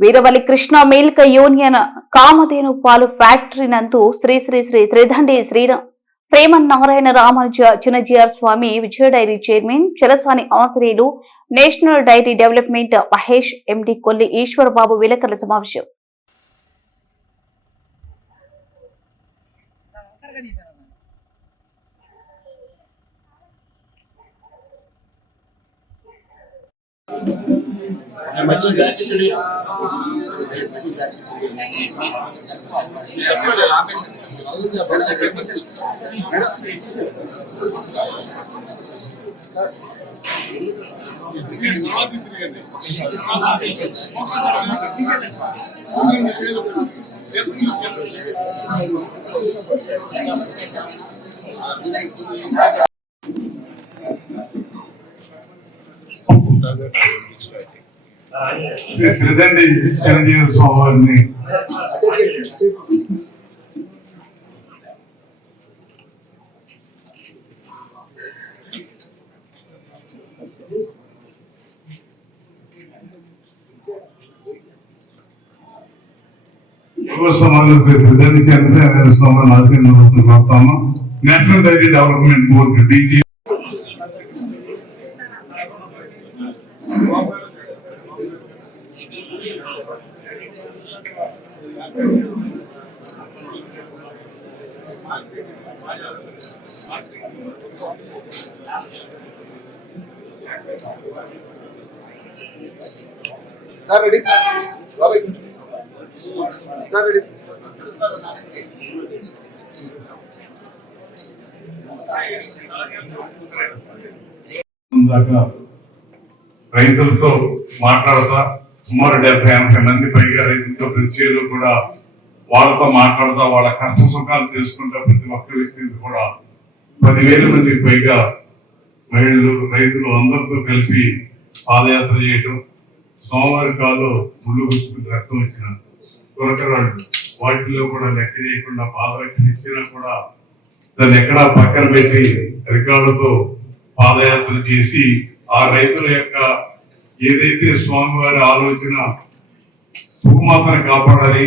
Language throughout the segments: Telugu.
వీరవల్లి కృష్ణ మిల్క్ యూనియన్ కామధేను పాలు ఫ్యాక్టరీ నందు Sri Sri Sri Tridandi Srimannarayana Ramanuja Chinnajeeyar Swami Vijaya dairy chairman Chalasani Anjaneyulu national dairy development Mahesh MD Kolli Eswar Babu విలేకరుల సమావేశం. త్రిదండి చిరంజీవి స్వామివారిని త్రిదండి చంద్రశేఖర స్వామిని ఆశీర్వదిస్తాము. National dairy development board DG sir Reddy sir బాబాయ్ సార్ రెడీ దాకా రైతులతో మాట్లాడతా సుమారు 70-80 మంది పైగా రైతులతో ప్రతి కూడా వాళ్ళతో మాట్లాడతా వాళ్ళ కష్ట సుఖాలు తీసుకుంటా ప్రతి ఒక్క వ్యక్తి కూడా 10,000 మందికి పైగా మహిళలు రైతులు అందరితో కలిపి పాదయాత్ర చేయటం, సోమవారి కాలు ముళ్ళు గుచ్చుకుని రక్తం వచ్చిన కొరకరాళ్ళు వాటిల్లో కూడా లెక్క చేయకుండా పాదరక్షణ ఇచ్చినా కూడా దాన్ని ఎక్కడా పక్కన పెట్టి రికార్డుతో పాదయాత్ర చేసి ఆ రైతుల యొక్క ఏదైతే స్వామివారి ఆలోచన భూమాతను కాపాడాలి,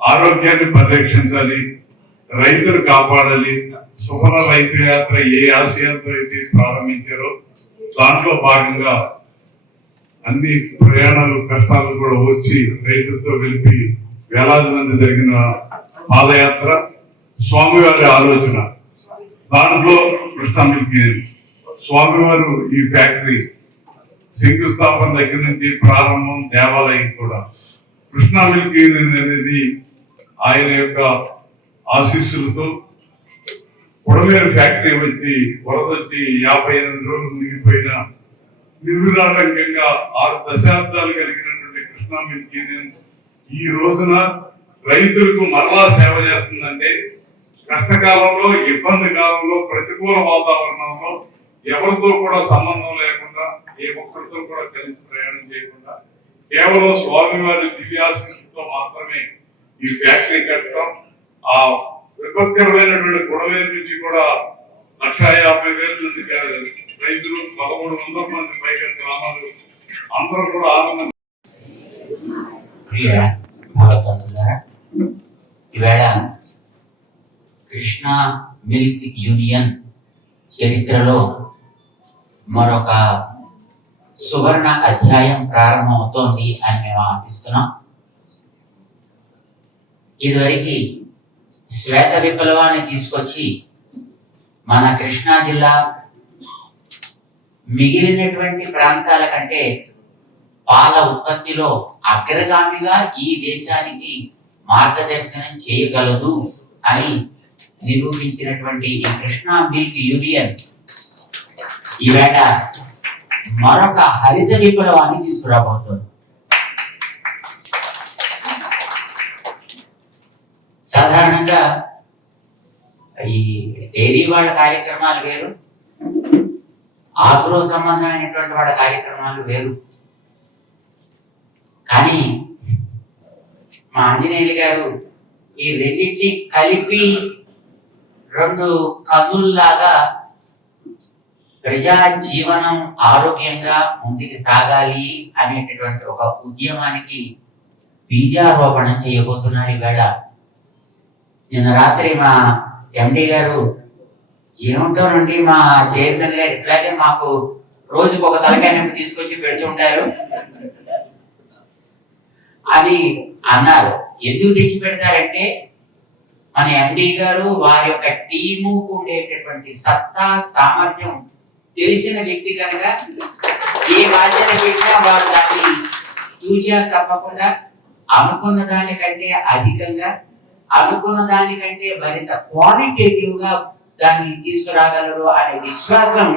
ఆరోగ్యాన్ని పరిరక్షించాలి, రైతులు కాపాడాలి, సుఫల రైతు యాత్ర ఏ ఆశయాలతో అయితే ప్రారంభించారో దాంట్లో భాగంగా అన్ని ప్రయాణాలు కష్టాలు కూడా వచ్చి రైతులతో కలిపి వేలాది మంది జరిగిన పాదయాత్ర స్వామివారి ఆలోచన. దాంట్లో కృష్ణమిల్కి స్వామివారు ఈ ఫ్యాక్టరీ శంకుస్థాపన దగ్గర నుంచి ప్రారంభం దేవాలయం కూడా కృష్ణమిల్కి అనేది ఆయన యొక్క ఆశీస్సులతో పొడమేరు ఫ్యాక్టరీ వచ్చి వరదొచ్చి 58 రోజులు మునిగిపోయిన నిర్విరాటంకంగా 6 దశాబ్దాలు కలిగినటువంటి కృష్ణమిల్కి ఈ రోజున రైతులకు మరలా సేవ చేస్తుందంటే కష్టకాలంలో, ఇబ్బంది కాలంలో, ప్రతికూల వాతావరణంలో ఎవరితో కూడా సంబంధం లేకుండా, ఏ ఒక్కరితో కూడా కలిసి ప్రయాణం చేయకుండా కేవలం స్వామివారి దివ్యాశీస్సులతో మాత్రమే ఈ ఫ్యాక్టరీ కట్టడం, ఆ విపత్కరమైనటువంటి గొడవేరు నుంచి కూడా 1,50,000 నుంచి రైతులు 1,300 మంది పైగా గ్రామాలు అందరూ కూడా ఆనందం. ఈవేళ కృష్ణా మిల్క్ యూనియన్ చరిత్రలో మరొక సువర్ణ అధ్యాయం ప్రారంభమవుతోంది అని మేము ఆశిస్తున్నాం. ఇదివరకు శ్వేత విప్లవాన్ని తీసుకొచ్చి మన కృష్ణా జిల్లా మిగిలినటువంటి ప్రాంతాల కంటే పాల ఉత్పత్తిలో అగ్రగామిగా ఈ దేశానికి మార్గదర్శనం చేయగలదు అని నిరూపించినటువంటి ఈ కృష్ణా మిల్క్ యూనియన్ ఈవేళ మరొక హరిత విప్లవాన్ని తీసుకురాబోతోంది. సాధారణంగా ఈ డైరీ వాళ్ళ కార్యక్రమాలు వేరు, ఆగ్రో సంబంధమైనటువంటి వాళ్ళ కార్యక్రమాలు వేరు. కానీ మా ఆంజనేయులు గారు ఈ రెండింటి కలిపి 2 కదుల్లాగా ప్రజా జీవనం ఆరోగ్యంగా ముందుకు సాగాలి అనేటటువంటి ఒక ఉద్యమానికి బీజారోపణ చేయబోతున్నారు ఈవేళ. నిన్న రాత్రి మా ఎండి గారు ఏముంటానండి మా చైర్మన్ గారు ఇట్లాగే మాకు రోజుకు ఒక తలకాయ తీసుకొచ్చి పెడుతుంటారు అని అన్నారు. ఎందుకు తెచ్చి పెడతారంటే మన ఎండి గారు వారి యొక్క టీముకు ఉండేటటువంటి సత్తా సామర్థ్యం తెలిసిన వ్యక్తి కనుక ఏ బాధ్యత పెట్టినా వారు దాన్ని తూచా తప్పకుండా అనుకున్న దానికంటే అధికంగా, అనుకున్న దానికంటే మరింత క్వాలిటేటివ్ గా దాన్ని తీసుకురాగలరు అనే విశ్వాసం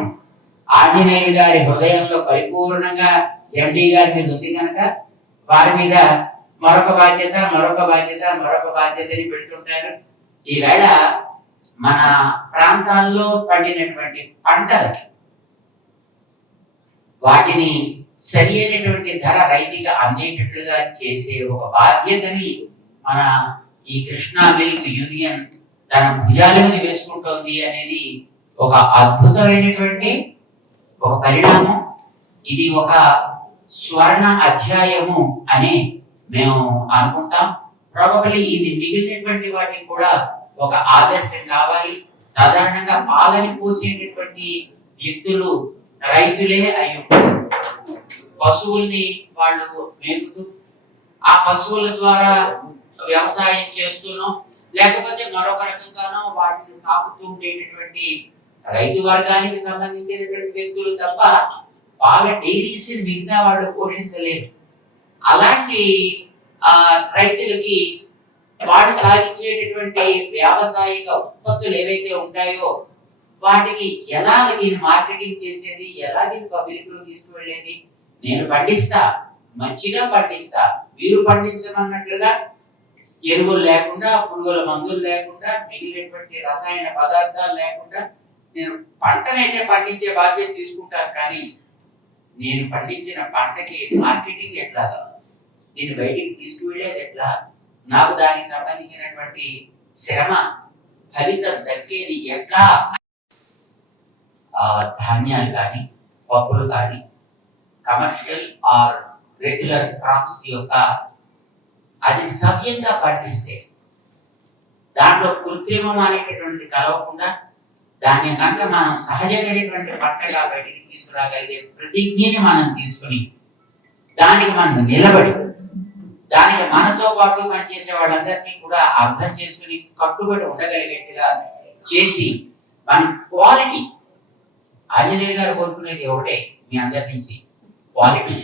ఆంజనేయ గారి హృదయంలో పరిపూర్ణంగా ఎండి గారి మీద ఉంది కనుక వారి మీద మరొక బాధ్యత మరొక బాధ్యత మరొక బాధ్యతని పెడుతుంటారు. ఈవేళ మన ప్రాంతాల్లో పండినటువంటి పంటలకి వాటిని సరి అయినటువంటి ధర రైతుగా అందేటట్లుగా చేసే ఒక బాధ్యతని మన ఈ కృష్ణా మిల్క్ యూనియన్ తన భుజాల మీద వేసుకుంటోంది అనేది ఒక అద్భుతమైనటువంటి ఒక పరిణామం. ఇది ఒక స్వర్ణ అధ్యాయము అని మేము అనుకుంటాం. ప్రాబబ్లీ ఇది మిగిలినటువంటి వాటికి కూడా ఒక ఆదర్శం కావాలి. సాధారణంగా పాలని పోసేటటువంటి వ్యక్తులు రైతులే అయ్యి పశువుల్ని వాళ్ళు మేపుతూ ఆ పశువుల ద్వారా వ్యవసాయం చేస్తున్నాం, లేకపోతే మరొక రకంగానో వాటిని సాగుతూ ఉండేటటువంటి రైతు వర్గానికి సంబంధించినటువంటి వ్యక్తులు తప్ప వాళ్ళ డైరీస్ మిగతా వాళ్ళు పోషించలేరు. అలాంటి రైతులకి వాళ్ళు సాగించేటటువంటి వ్యావసాయిక ఉత్పత్తులు ఏవైతే ఉంటాయో వాటికి ఎలా దీన్ని మార్కెటింగ్ చేసేది, ఎలా దీన్ని పబ్లిక్ లో తీసుకువెళ్ళేది, నేను పండిస్తా మంచిగా పండిస్తా మీరు పండించమన్నట్లుగా ఎరువులు లేకుండా పురుగుల మందులు లేకుండా మిగిలినటువంటి రసాయన పదార్థాలు లేకుండా నేను పంటనైతే పండించే బాధ్యత తీసుకుంటాను. కానీ నేను పండించిన పంటకి మార్కెటింగ్ ఎట్లా, దీన్ని బయటికి తీసుకువెళ్ళేది ఎట్లా, నాకు దానికి సంబంధించినటువంటి శ్రమ ఫలితం దక్కేది ఎట్లా, ధాన్యాలు కానీ పప్పులు కానీ కమర్షియల్ ఆర్ రెగ్యులర్ క్రాప్స్ యొక్క అది సవ్యంగా పండిస్తే దాంట్లో కృత్రిమం అనేటటువంటి కలవకుండా దాన్ని కనుక మనం సహజమైనటువంటి పంటగా బయటికి తీసుకురాగలిగే ప్రతిజ్ఞని మనం తీసుకుని దానికి మనం నిలబడి దానికి మనతో పాటు పనిచేసే వాళ్ళందరినీ కూడా అర్థం చేసుకుని కట్టుబడి ఉండగలిగేట్టుగా చేసి మన క్వాలిటీ, ఆంజనేయ గారు కోరుకునేది ఒకటే మీ అందరి నుంచి, క్వాలిటీ.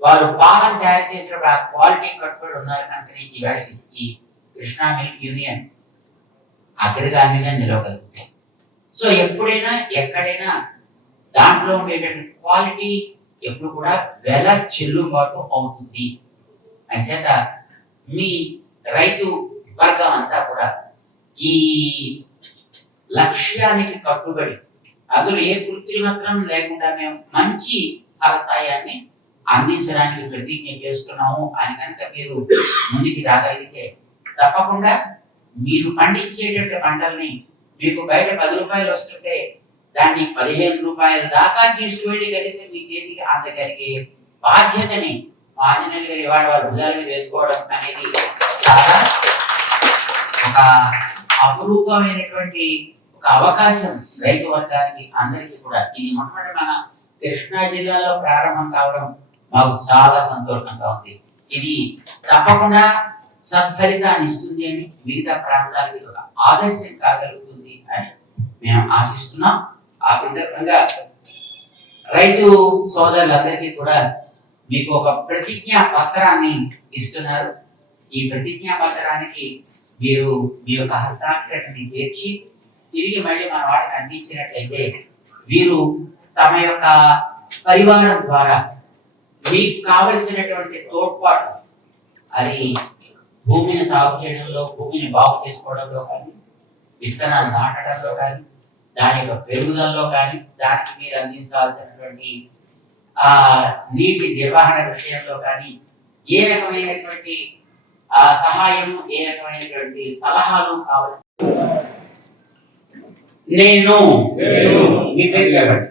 వారు పాలను తయారు చేసినప్పుడు ఆ క్వాలిటీ కట్టుబడి ఉన్నారు కనుక ఈ కృష్ణా మిల్క్ యూనియన్ అగ్రగామిగా నిలవగలుగుతాయి. సో ఎప్పుడైనా ఎక్కడైనా దాంట్లో ఉండేటువంటి క్వాలిటీ ఎప్పుడు కూడా వెల చెల్లుబాటు అవుతుంది. అంచేత మీ రైతు వర్గం అంతా కూడా ఈ లక్ష్యానికి కట్టుబడి అందులో ఏ కృత్రిమత్వం లేకుండా మేము మంచి ఫలసాయాన్ని అందించడానికి ప్రతిజ్ఞ చేస్తున్నాము అని కనుక మీరు ముందుకు రాగలిగితే తప్పకుండా మీరు పండించేటటువంటి పంటల్ని మీకు బయట 10 రూపాయలు వస్తుంటే దాన్ని 15 రూపాయల దాకా తీసుకువెళ్ళి కలిసి మీ చేతికి అందగలిగే బాధ్యతని ఆంజనేయులు గారు ఇవాళ వాళ్ళ భుజాలు వేసుకోవడం అనేది చాలా ఒక అపురూపమైనటువంటి ఒక అవకాశం రైతు వర్గానికి అందరికీ కూడా. ఇది మొట్టమొదటి మన కృష్ణా జిల్లాలో ప్రారంభం కావడం మాకు చాలా సంతోషంగా ఉంది. ఇది తప్పకుండా సత్ఫలితాన్ని ఇస్తుంది అని మిగతా ప్రాంతాలకు ఆదర్శం కాగలుగుతుంది అని మేము ఆశిస్తున్నాం. ఆ సందర్భంగా రైతు సోదరులందరికీ కూడా మీకు ఒక ప్రతిజ్ఞా పత్రాన్ని ఇస్తున్నారు. ఈ ప్రతిజ్ఞా పత్రానికి మీరు మీ యొక్క హస్తాక్షరాన్ని చేర్చి తిరిగి మళ్ళీ మన వాటికి అందించినట్లయితే వీరు తమ యొక్క పరివారం ద్వారా మీకు కావలసినటువంటి తోడ్పాటు, అది భూమిని సాగు చేయడంలో, భూమిని బాగు చేసుకోవడంలో కానీ, విత్తనాలు నాటడంలో కానీ, దాని యొక్క పెరుగుదలలో కానీ, దానికి మీరు అందించాల్సినటువంటి నీటి నిర్వహణ విషయంలో కానీ ఏ రకమైనటువంటి సహాయం, ఏ రకమైనటువంటి సలహాలు కావాలి. నేను మీ పేరు చెప్పండి.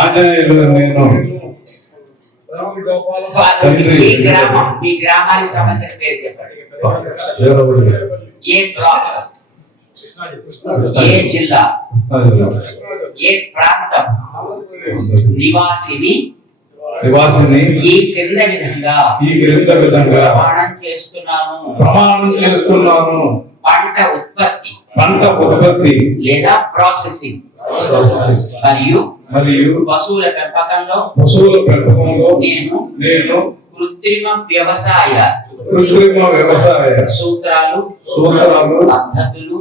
ఆంజనేయులు నేను రామి గోపాల మీ గ్రామానికి సంబంధించిన పేరు చెప్పండి. ఏ బ్లాక్, ఏ జిల్లా, ఏ ప్రాంతం నివాసిని ఈ క్రింద విధంగా ప్రమాణం చేస్తున్నాను. పంట ఉత్పత్తి లేదా ప్రాసెసింగ్ మరియు పశువుల పెంపకంలో నేను కృత్రిమ వ్యవసాయ సూత్రాలు పద్ధతులు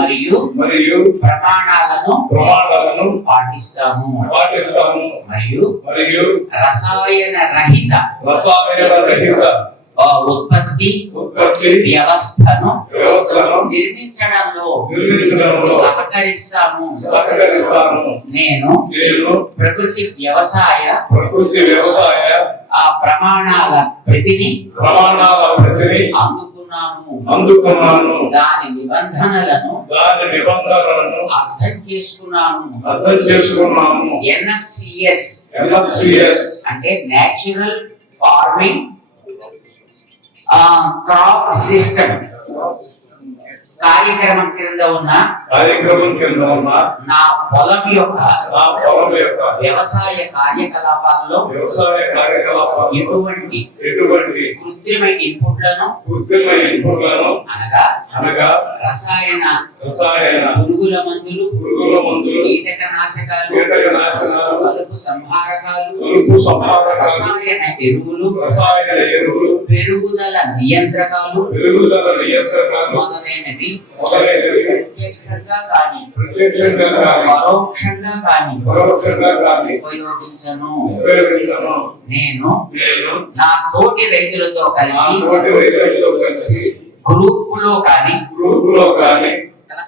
మరియు ప్రమాణాలను పాటిస్తాను మరియు రసాయన రహిత ఉత్పత్తి వ్యవస్థను నిర్మించడంలో సహకరిస్తాను. నేను ప్రకృతి వ్యవసాయ ఆ ప్రమాణాల ప్రతిని అందుకున్నాను. దాని నిబంధనలను అర్థం చేసుకున్నాను. ఎన్ఎఫ్సిఎస్ అంటే నేచురల్ ఫార్మింగ్ క్రాప్ సిస్టమ్ కార్యక్రమం కింద ఉన్న నా పొలం యొక్క వ్యవసాయ కార్యకలాపాల్లో ఎటువంటి కృత్రిమ ఇన్పుట్లను అనగా రసాయన పురుగుల మందులు, కీటకనాశకాలు, కలుపు సంహారకాలు, రసాయన ఎరువులు, పెరుగుదల నియంత్రకాలు మొదలైనవి ప్రత్యక్షంగా కానీ పరోక్షంగా కానీ ఉపయోగించను. నేను నా తోటి రైతులతో కలిసి